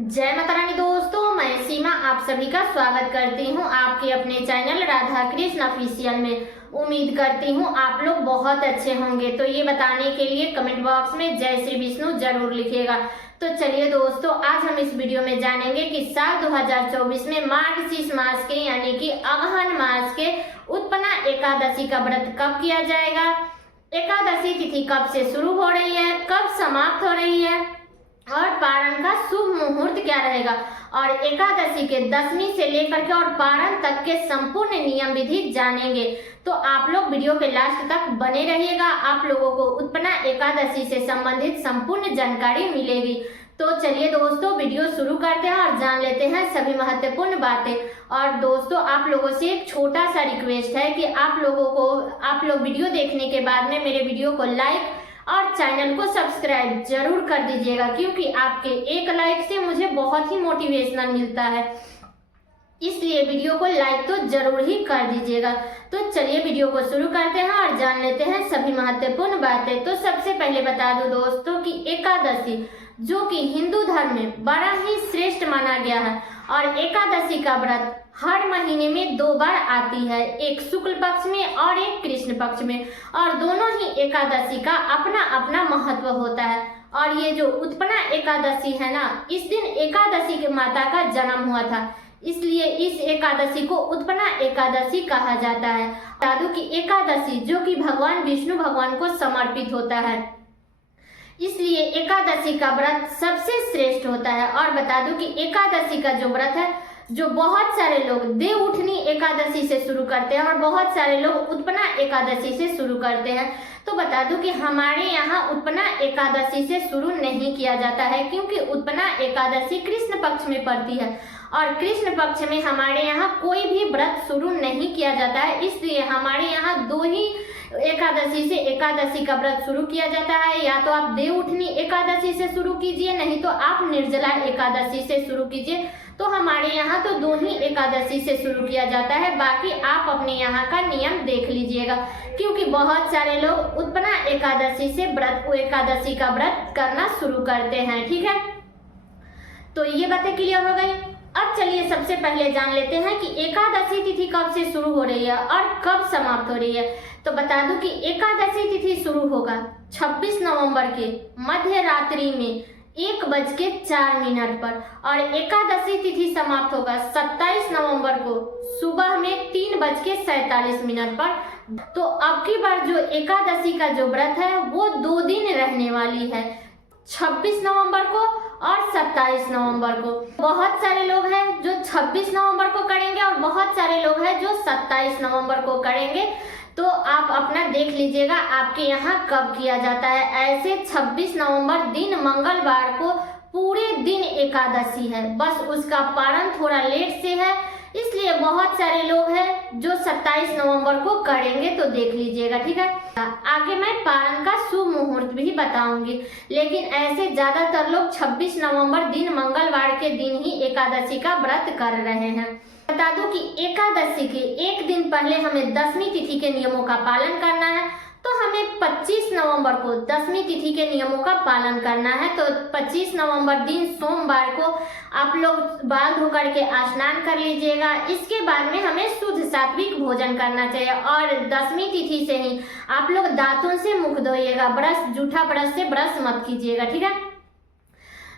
जय माता रानी दोस्तों, मैं सीमा आप सभी का स्वागत करती हूं आपके अपने चैनल राधा कृष्ण ऑफिशियल में। उम्मीद करती हूं आप लोग बहुत अच्छे होंगे। तो ये बताने के लिए कमेंट बॉक्स में जय श्री विष्णु जरूर लिखिएगा। तो चलिए दोस्तों, आज हम इस वीडियो में जानेंगे कि साल 2024 में मार्गशीर्ष मास के यानी कि अगहन मास के उत्पन्ना एकादशी का व्रत कब किया जाएगा, एकादशी तिथि कब से शुरू हो रही है, कब समाप्त हो रही है और पारण का शुभ मुहूर्त क्या रहेगा और एकादशी के दशमी से लेकर के और पारण तक के संपूर्ण नियम विधि जानेंगे। तो आप लोग वीडियो के लास्ट तक बने रहिएगा, आप लोगों को उत्पन्ना एकादशी से संबंधित संपूर्ण जानकारी मिलेगी। तो चलिए दोस्तों, वीडियो शुरू करते हैं और जान लेते हैं सभी महत्वपूर्ण बातें। और दोस्तों, आप लोगों से एक छोटा सा रिक्वेस्ट है कि आप लोग वीडियो देखने के बाद में मेरे वीडियो को लाइक और चैनल को सब्सक्राइब जरूर कर दीजिएगा, क्योंकि आपके एक लाइक से मुझे बहुत ही मोटिवेशनल मिलता है, इसलिए वीडियो को लाइक तो जरूर ही कर दीजिएगा। तो चलिए वीडियो को शुरू करते हैं और जान लेते हैं सभी महत्वपूर्ण बातें। तो सबसे पहले बता दूं दोस्तों कि एकादशी जो कि हिंदू धर्म में बड़ा ही श्रेष्ठ माना गया है और एकादशी का व्रत हर महीने में 2 बार आती है, एक शुक्ल पक्ष में और एक कृष्ण पक्ष में, और दोनों ही एकादशी का अपना अपना महत्व होता है। और ये जो उत्पन्ना एकादशी है ना, इस दिन एकादशी के माता का जन्म हुआ था, इसलिए इस एकादशी को उत्पन्ना एकादशी कहा जाता है। बता दूं कि एकादशी जो कि भगवान विष्णु भगवान को समर्पित होता है, इसलिए एकादशी का व्रत सबसे श्रेष्ठ होता है। और बता दूं कि एकादशी का जो व्रत है, जो बहुत सारे लोग देव उठनी एकादशी से शुरू करते हैं और बहुत सारे लोग उत्पन्ना एकादशी से शुरू करते हैं। तो बता दूं कि हमारे यहाँ उत्पन्ना एकादशी से शुरू नहीं किया जाता है, क्योंकि उत्पन्ना एकादशी कृष्ण पक्ष में पड़ती है और कृष्ण पक्ष में हमारे यहाँ कोई भी व्रत शुरू नहीं किया जाता है। इसलिए हमारे यहाँ 2 ही एकादशी से एकादशी का व्रत शुरू किया जाता है, या तो आप देव उठनी एकादशी से शुरू कीजिए, नहीं तो आप निर्जला एकादशी से शुरू कीजिए। तो हमारे यहाँ तो 2 ही एकादशी से शुरू किया जाता है, बाकी आप अपने यहाँ का नियम देख लीजिएगा, क्योंकि बहुत सारे लोग उत्पन्ना एकादशी से एकादशी का व्रत करना शुरू करते हैं। ठीक है, तो ये बातें क्लियर हो गई। अब चलिए सबसे पहले जान लेते हैं कि एकादशी तिथि कब से शुरू हो रही है और कब समाप्त हो रही है। तो बता दूं कि एकादशी तिथि शुरू होगा 26 नवंबर के मध्य रात्रि में 1:04 पर और एकादशी तिथि समाप्त होगा 27 नवंबर को सुबह में 3:47 पर। तो अब की बार जो एकादशी का जो व्रत है वो 2 दिन रहने वाली है, 26 नवंबर को और 27 नवंबर को। बहुत सारे लोग हैं जो 26 नवंबर को करेंगे और बहुत सारे लोग हैं जो 27 नवंबर को करेंगे। तो आप अपना देख लीजिएगा आपके यहाँ कब किया जाता है। ऐसे 26 नवंबर दिन मंगलवार को पूरे दिन एकादशी है, बस उसका पारण थोड़ा लेट से है, इसलिए बहुत सारे लोग हैं जो 27 नवंबर को करेंगे। तो देख लीजिएगा, ठीक है। आगे मैं पारण का शुभ मुहूर्त भी बताऊंगी, लेकिन ऐसे ज्यादातर लोग 26 नवंबर दिन मंगलवार के दिन ही एकादशी का व्रत कर रहे हैं। बता दूं कि एकादशी के एक दिन पहले हमें दशमी तिथि के नियमों का पालन करना है। तो हमें 25 नवंबर को दशमी तिथि के नियमों का पालन करना है। तो 25 नवंबर दिन सोमवार को आप लोग बाल धो करके स्नान कर लीजिएगा। इसके बाद में हमें शुद्ध सात्विक भोजन करना चाहिए और दशमी तिथि से ही आप लोग दांतों से मुख धोइएगा, ब्रश जूठा ब्रश से ब्रश मत कीजिएगा, ठीक है।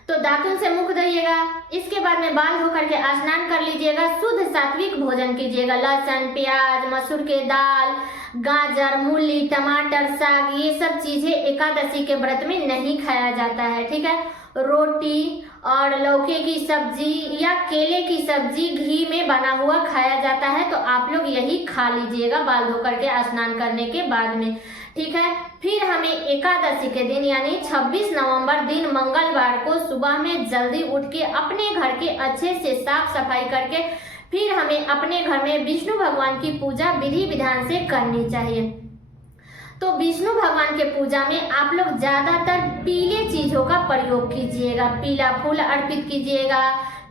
तो दांतों से मुख धोइएगा, इसके बाद में बाल धो करके स्नान कर लीजिएगा, शुद्ध सात्विक भोजन कीजिएगा। लहसुन, प्याज, मसूर के दाल, गाजर, मूली, टमाटर, साग, ये सब चीजें एकादशी के व्रत में नहीं खाया जाता है, ठीक है। रोटी और लौकी की सब्जी या केले की सब्जी घी में बना हुआ खाया जाता है, तो आप लोग यही खा लीजिएगा बाल धो करके स्नान करने के बाद में, ठीक है। फिर हमें एकादशी के दिन यानी 26 नवंबर दिन मंगलवार को सुबह में जल्दी उठ के अपने घर के अच्छे से साफ सफाई करके फिर हमें अपने घर में विष्णु भगवान की पूजा विधि विधान से करनी चाहिए। तो विष्णु भगवान के पूजा में आप लोग ज्यादातर पीले चीजों का प्रयोग कीजिएगा, पीला फूल अर्पित कीजिएगा,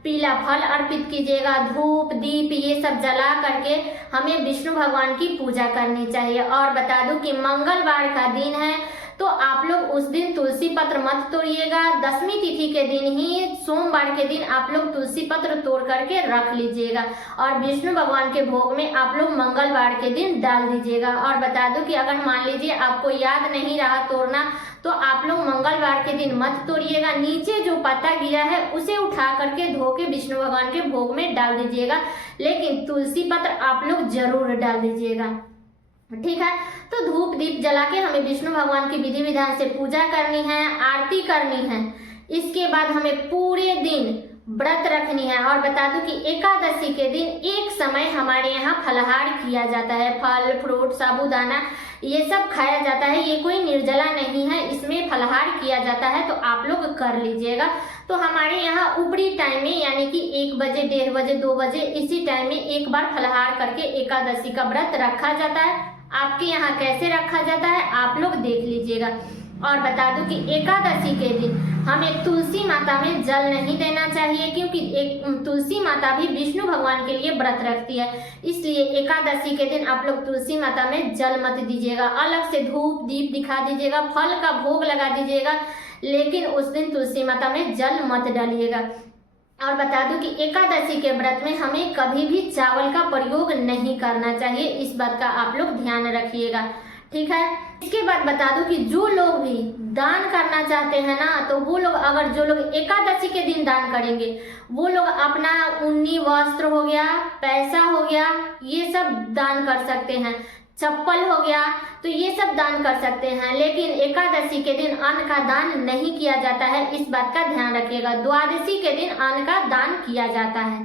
पीला फल अर्पित कीजिएगा, धूप दीप ये सब जला करके हमें विष्णु भगवान की पूजा करनी चाहिए। और बता दूं कि मंगलवार का दिन है, तो आप लोग उस दिन तुलसी पत्र मत तोड़िएगा। 10वीं तिथि के दिन ही, सोमवार के दिन आप लोग तुलसी पत्र तोड़ करके रख लीजिएगा और विष्णु भगवान के भोग में आप लोग मंगलवार के दिन डाल दीजिएगा। और बता दूं कि अगर मान लीजिए आपको याद नहीं रहा तोड़ना, तो आप लोग मंगलवार के दिन मत तोड़िएगा। नीचे जो पत्ता गिरा है उसे उठा करके धो के विष्णु भगवान के भोग में डाल दीजिएगा, लेकिन तुलसी पत्र आप लोग जरूर डाल दीजिएगा, ठीक है। तो धूप दीप जला के हमें विष्णु भगवान की विधि विधान से पूजा करनी है, आरती करनी है। इसके बाद हमें पूरे दिन व्रत रखनी है। और बता दूं कि एकादशी के दिन एक समय हमारे यहाँ फलाहार किया जाता है, फल फ्रूट साबूदाना ये सब खाया जाता है। ये कोई निर्जला नहीं है, इसमें फलाहार किया जाता है, तो आप लोग कर लीजिएगा। तो हमारे यहाँ ऊपरी टाइम में यानी कि 1 बजे 1:30 बजे 2 बजे इसी टाइम में एक बार फलाहार करके एकादशी का व्रत रखा जाता है। आपके यहाँ कैसे रखा जाता है आप लोग देख लीजिएगा। और बता दूं कि एकादशी के दिन हमें तुलसी माता में जल नहीं देना चाहिए, क्योंकि तुलसी माता भी विष्णु भगवान के लिए व्रत रखती है। इसलिए एकादशी के दिन आप लोग तुलसी माता में जल मत दीजिएगा। अलग से धूप दीप दिखा दीजिएगा, फल का भोग लगा दीजिएगा, लेकिन उस दिन तुलसी माता में जल मत डालिएगा। और बता दूं कि एकादशी के व्रत में हमें कभी भी चावल का प्रयोग नहीं करना चाहिए, इस बात का आप लोग ध्यान रखिएगा, ठीक है। इसके बाद बता दूं कि जो लोग भी दान करना चाहते हैं ना, तो वो लोग जो लोग एकादशी के दिन दान करेंगे, वो लोग अपना ऊनी वस्त्र हो गया, पैसा हो गया, ये सब दान कर सकते हैं, चप्पल हो गया, तो ये सब दान कर सकते हैं। लेकिन एकादशी के दिन अन्न का दान नहीं किया जाता है, इस बात का ध्यान रखिएगा। द्वादशी के दिन अन्न का दान किया जाता है,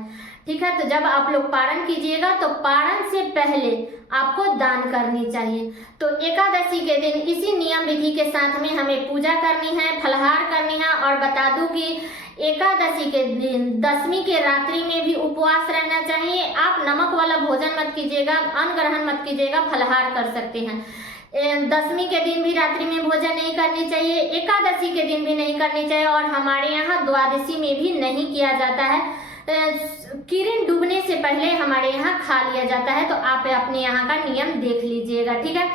ठीक है। तो जब आप लोग पारण कीजिएगा तो पारण से पहले आपको दान करनी चाहिए। तो एकादशी के दिन इसी नियम विधि के साथ में हमें पूजा करनी है, फलाहार करनी है। और बता दूं कि एकादशी के दिन 10वीं के रात्रि में भी उपवास रहना चाहिए। आप नमक वाला भोजन मत कीजिएगा, अन्न ग्रहण मत कीजिएगा, फलाहार कर सकते हैं। 10वीं के दिन भी रात्रि में भोजन नहीं करनी चाहिए, एकादशी के दिन भी नहीं करनी चाहिए, और हमारे यहाँ द्वादशी में भी नहीं किया जाता है। किरण डूबने से पहले हमारे यहाँ खा लिया जाता है। तो आप अपने यहाँ का नियम देख लीजिएगा, ठीक है।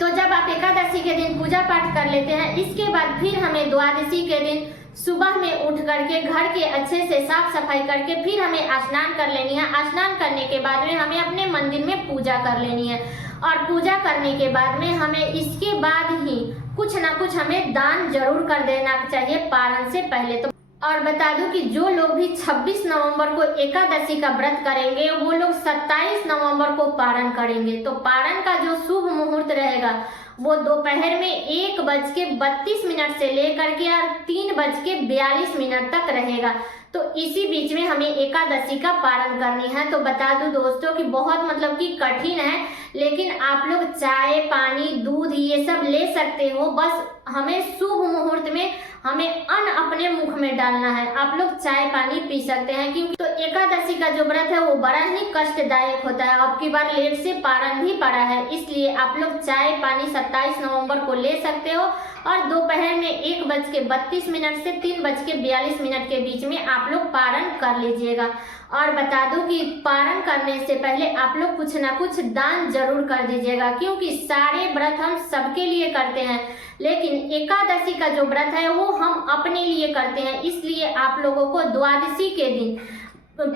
तो जब आप एकादशी के दिन पूजा पाठ कर लेते हैं, इसके बाद फिर हमें द्वादशी के दिन सुबह में उठ करके घर के अच्छे से साफ सफाई करके फिर हमें स्नान कर लेनी है। स्नान करने के बाद में हमें अपने मंदिर में पूजा कर लेनी है, और पूजा करने के बाद में हमें इसके बाद ही कुछ ना कुछ हमें दान जरूर कर देना चाहिए पारण से पहले। तो और बता दूं कि जो लोग भी 26 नवंबर को एकादशी का व्रत करेंगे, वो लोग 27 नवंबर को पारण करेंगे। तो पारण का जो शुभ मुहूर्त रहेगा वो दोपहर में 1:32 से लेकर के 3:42 तक रहेगा। तो इसी बीच में हमें एकादशी का पारण करनी है। तो बता दूं दोस्तों कि बहुत मतलब कि कठिन है, लेकिन आप लोग चाय पानी दूध ये सब ले सकते हो, बस हमें शुभ मुहूर्त में हमें अन्न अपने मुख में डालना है। आप लोग चाय पानी पी सकते हैं, क्योंकि तो एकादशी का जो व्रत है वो बड़ा ही कष्टदायक होता है। अब की बार लेट से पारण भी पड़ा है, इसलिए आप लोग चाय पानी 27 नवंबर को ले सकते हो, और दोपहर में 1:32 से 3:42 के बीच में आप लोग पारण कर लीजिएगा। और बता दूं कि पारण करने से पहले आप लोग कुछ ना कुछ दान जरूर कर दीजिएगा, क्योंकि सारे व्रत हम सबके लिए करते हैं, लेकिन एकादशी का जो व्रत है वो हम अपने लिए करते हैं। इसलिए आप लोगों को द्वादशी के दिन,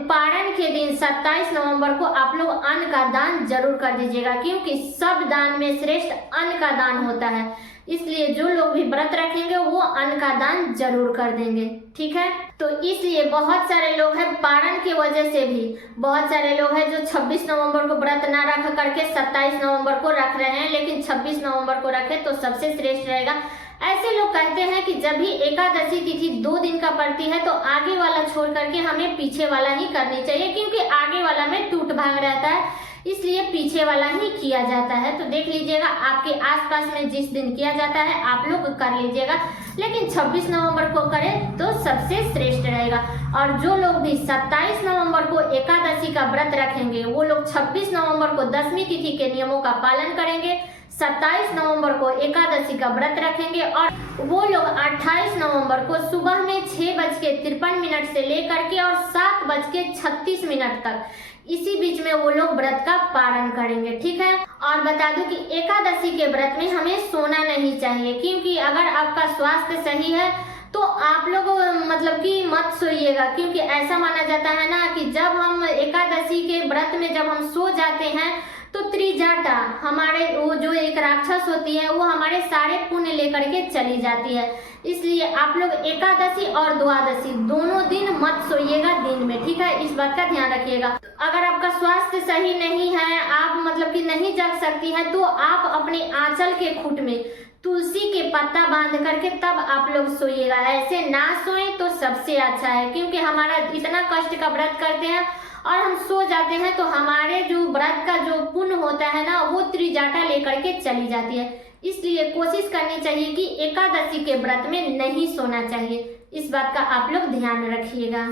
पारण के दिन 27 नवंबर को आप लोग अन्न का दान जरूर कर दीजिएगा, क्योंकि सब दान में श्रेष्ठ अन्न का दान होता है। इसलिए जो लोग भी व्रत रखेंगे वो अन्न का दान जरूर कर देंगे, ठीक है। तो इसलिए बहुत सारे लोग हैं, पारण की वजह से भी बहुत सारे लोग हैं जो 26 नवंबर को व्रत ना रख करके 27 नवंबर को रख रहे हैं, लेकिन 26 नवंबर को रखे तो सबसे श्रेष्ठ रहेगा। ऐसे लोग कहते हैं कि जब भी एकादशी तिथि 2 दिन का पड़ती है तो आगे वाला छोड़ करके हमें पीछे वाला ही करनी चाहिए, क्योंकि आगे वाला में टूट भाग रहता है, इसलिए पीछे वाला ही किया जाता है। तो देख लीजिएगा आपके आसपास में जिस दिन किया जाता है आप लोग कर लीजिएगा, लेकिन 26 नवंबर को करें तो सबसे श्रेष्ठ रहेगा। और जो लोग भी 27 नवंबर को एकादशी का व्रत रखेंगे वो लोग 26 नवंबर को 10वीं तिथि के नियमों का पालन करेंगे, 27 नवंबर को एकादशी का व्रत रखेंगे और वो लोग 28 नवंबर को सुबह में 6:53 से लेकर के और 7:36 तक इसी बीच में वो लोग व्रत का पारण करेंगे। ठीक है। और बता दूं कि एकादशी के व्रत में हमें सोना नहीं चाहिए, क्योंकि अगर आपका स्वास्थ्य सही है तो आप लोग मतलब कि मत सोइएगा, क्योंकि ऐसा माना जाता है ना कि जब हम एकादशी के व्रत में जब हम सो जाते हैं तो त्रिजटा हमारे वो जो एक राक्षस होती है वो हमारे सारे पुण्य लेकर के चली जाती है। इसलिए आप लोग एकादशी और द्वादशी दोनों दिन मत सोइएगा दिन में। ठीक है, इस बात का ध्यान रखिएगा। अगर आपका स्वास्थ्य सही नहीं है, आप मतलब कि नहीं जग सकती हैं, तो आप अपने आंचल के खूंट में तुलसी के पत्ता बांध करके तब आप लोग सोइएगा। ऐसे ना सोएं तो सबसे अच्छा है, क्योंकि हमारा इतना कष्ट का व्रत करते हैं और हम सो जाते हैं तो हमारे जो व्रत का जो पुण्य होता है ना वो त्रिजटा लेकर के चली जाती है। इसलिए कोशिश करनी चाहिए कि एकादशी के व्रत में नहीं सोना चाहिए। इस बात का आप लोग ध्यान रखिएगा।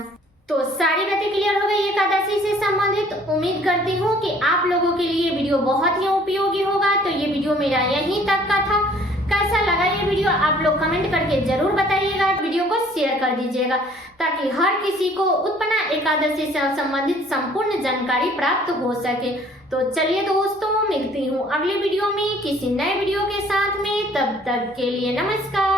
तो सारी बातें क्लियर हो गई एकादशी से संबंधित। उम्मीद करती हूँ कि आप लोगों के लिए वीडियो बहुत ही उपयोगी होगा। तो ये वीडियो मेरा यहीं तक का था। कैसा लगा ये वीडियो आप लोग कमेंट करके जरूर बताइएगा। वीडियो को शेयर कर दीजिएगा ताकि हर किसी को उत्पन्ना एकादशी से संबंधित संपूर्ण जानकारी प्राप्त हो सके। तो चलिए दोस्तों, मिलती हूँ अगले वीडियो में किसी नए वीडियो के साथ में। तब तक के लिए नमस्कार।